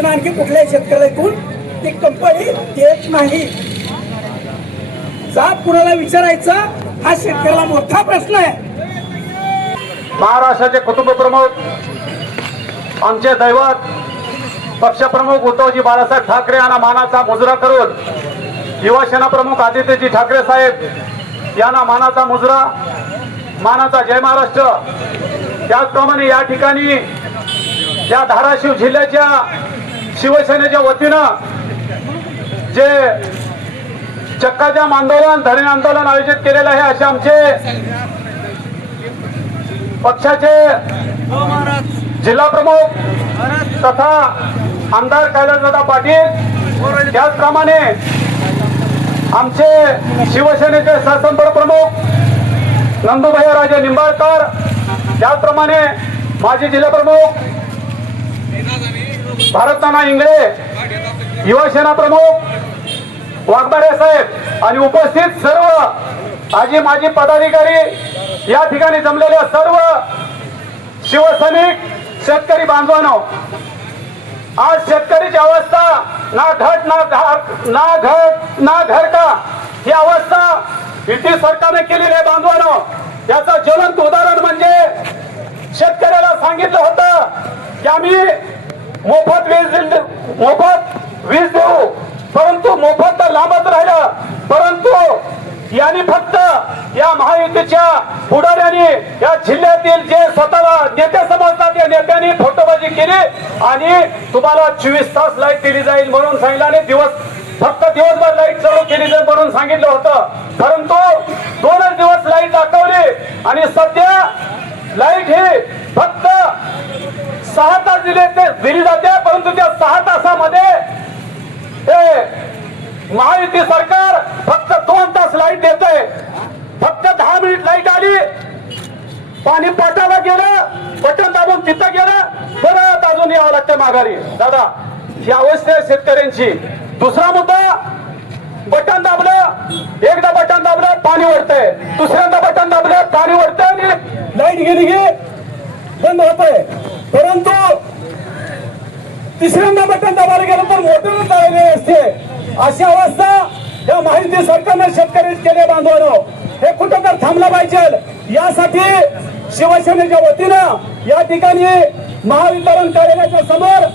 इथं आणखी कुठल्याही शेतकऱ्याला ती कंपनी देत नाही। जात कुणाला विचारायचा हा शेतकऱ्याला मोठा प्रश्न आहे। महाराष्ट्राचे कुटुंब प्रमुख, आमचे दैवत पक्षप्रमुख उद्धवजी बाळासाहेब ठाकरे यांना मानाचा मुजरा करून युवासेना प्रमुख आदित्यजी ठाकरे साहेब यांना मानाचा मुजरा, मानाचा जय महाराष्ट्र। त्याचप्रमाणे या ठिकाणी या धाराशिव जिल्ह्याच्या शिवसेनेच्या वतीनं जे चक्काजाम आंदोलन, धरणे आंदोलन आयोजित केलेलं आहे, असे आमचे पक्षाचे जिल्हा प्रमुख तथा आमदार कैलासदादा पाटील, त्याचप्रमाणे आमचे शिवसेनेचे सहसंपर्क प्रमुख नंदुभैया निंबाळकर, त्याचप्रमाणे माजी जिल्हा प्रमुख भारतनाना इंगळे, युवासेना प्रमुख वाघमारे साहेब आणि उपस्थित सर्व आजी माजी पदाधिकारी, या ठिकाणी जमलेल्या सर्व शिवसैनिक, शेतकरी बांधवांनो, आज शेतकरीची अवस्था ना घट ना घर का ही अवस्था युती सरकारने केलेली आहे बांधवांनो। याचा ज्वलंत उदाहरण म्हणजे शेतकऱ्याला सांगितलं होतं की आम्ही मोफत वीज देऊ, परंतु मोफत तर लांबच राहिलं। परंतु यांनी फक्त या महायुतीच्या पुढाऱ्यांनी या जिल्ह्यातील जे स्वतःला नेते समजतात या नेत्यांनी फोटोबाजी केली आणि तुम्हाला 24 तास लाईट दिली जाईल म्हणून सांगितलं आणि फक्त दिवसभर लाईट चालू केली जाईल म्हणून सांगितलं होतं। परंतु 2च दिवस लाईट दाखवली आणि सध्या लाईट ही फक्त 6 तास दिली जाते, परंतु त्या 6 तासामध्ये महायुती सरकार फक्त 2 तास लाईट देते। फक्त 10 मिनिट लाईट आली, पाणी पाटाला गेलं, बटन दाबून तिथं गेलं, परत अजून यावं लागतं माघारी। दादा, ही अवस्था आहे शेतकऱ्यांची। दुसरा मुद्दा, बटन दाबलं, एकदा बटन दाबलं पाणी वरतंय, दुसऱ्यांदा बटन दाबलं पाणी वरतंय आणि लाईट गेली की बंद होतंय। परंतु तिसऱ्यांदा बटन दाबायला गेलं तर मोटर चाललेली असते। अशी अवस्था या माहिती सरकारने शेतकरी केले बांधवांनो, हे कुठं तर थांबलं पाहिजे। यासाठी शिवसेनेच्या वतीनं या ठिकाणी महावितरण कार्यालयाच्या समोर